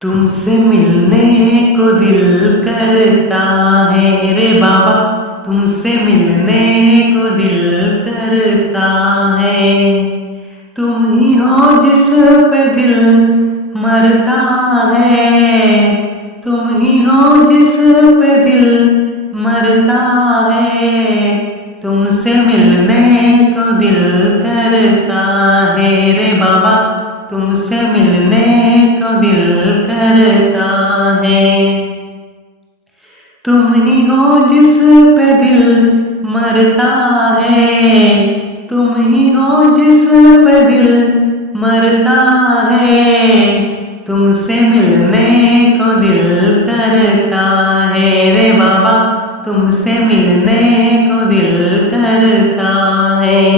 तुमसे मिलने को दिल करता है रे बाबा, तुमसे मिलने को दिल करता है। तुम ही हो जिस पे दिल मरता है, तुम ही हो जिस पे दिल मरता है। तुमसे मिलने को दिल करता है रे बाबा, तुमसे मिलने को दिल करता है। तुम ही हो जिस पे दिल मरता है, तुम ही हो जिस पे दिल मरता है। तुमसे मिलने को दिल करता है रे बाबा, तुमसे मिलने को दिल करता है।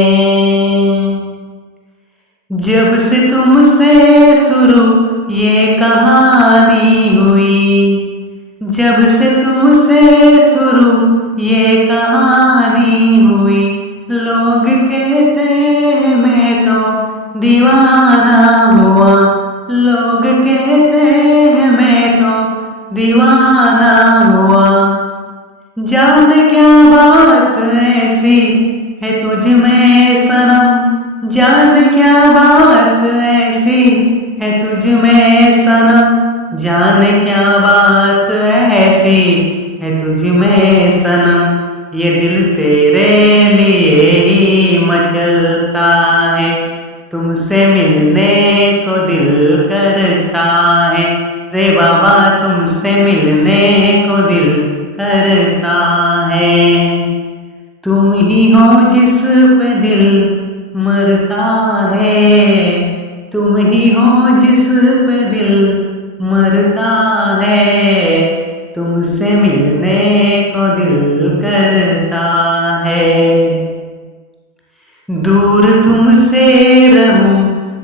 जब से तुमसे शुरू ये कहानी हुई, जब से तुमसे शुरू ये कहानी हुई, लोग कहते हैं मैं तो दीवाना हुआ, लोग कहते हैं मैं तो दीवाना हुआ। जाने क्या बात ऐसी है तुझ में सनम, जाने क्या बात ऐसी है तुझ में सनम, जाने क्या बात ऐसी है तुझ में सनम। ये दिल तेरे लिए ही मचलता है, तुमसे मिलने को दिल करता है रे बाबा, तुमसे मिलने को दिल करता है। तुम ही हो जिस पे दिल मरता है, तुम ही हो जिस पे दिल मरता है। तुमसे मिलने को दिल करता है। दूर तुमसे रहूं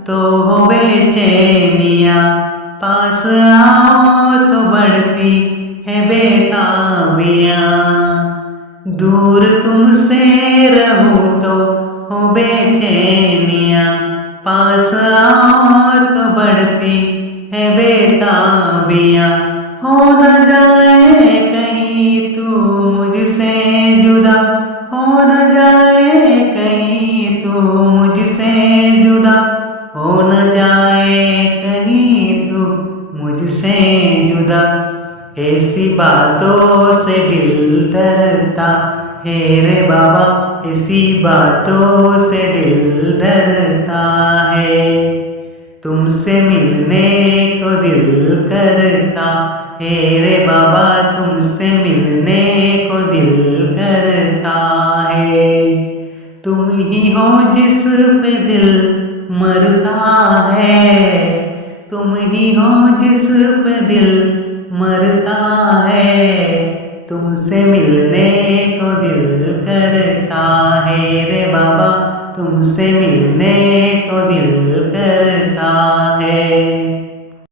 तो हो बेचैनियां, पास आओ तो बढ़ती है बेताबियां। दूर तुमसे रहूं तो हो बेचैनियां, पास आओ तो बढ़ती है बेताबियां। हो न जाए कहीं तू मुझसे जुदा, हो न जाए कहीं तू मुझसे जुदा, हो न जाए कहीं तू मुझसे जुदा। ऐसी बातों से दिल डरता है रे बाबा, ऐसी बातों से दिल डरता है। तुमसे मिलने को दिल करता है रे बाबा, तुमसे मिलने को दिल करता है। तुम ही हो जिस पे दिल मरता है, तुम ही हो जिस पे दिल मरता है। तुमसे मिलने को दिल करता है रे बाबा, तुमसे